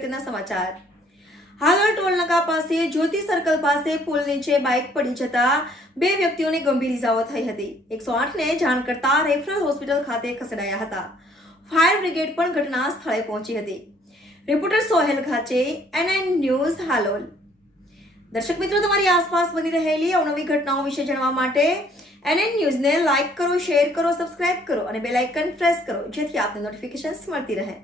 અગત્યના સમાચાર। હાલોલ ટોલનાકા પાસે જ્યોતિ સર્કલ પાસે પુલ નીચે બાઇક પડી જતા 2 વ્યક્તિઓને ગંભીર ઇજાઓ થઈ હતી। 108 ને જાણ કરતા રેફરલ હોસ્પિટલ ખાતે ખસેડાયા હતા। ફાયર બ્રિગેડ પણ ઘટના સ્થળે પહોંચી હતી। Reporter Sohel Khache, NN news, Halol. દર્શક મિત્રો, તમારી આસપાસ બની રહેલી અવનવી ઘટનાઓ વિશે જાણવા માટે NN ન્યૂઝને લાઇક કરો, શેર કરો, સબસ્ક્રાઇબ કરો અને બેલ આઇકન પ્રેસ કરો, જેથી આપને નોટિફિકેશન્સ મળતી રહે।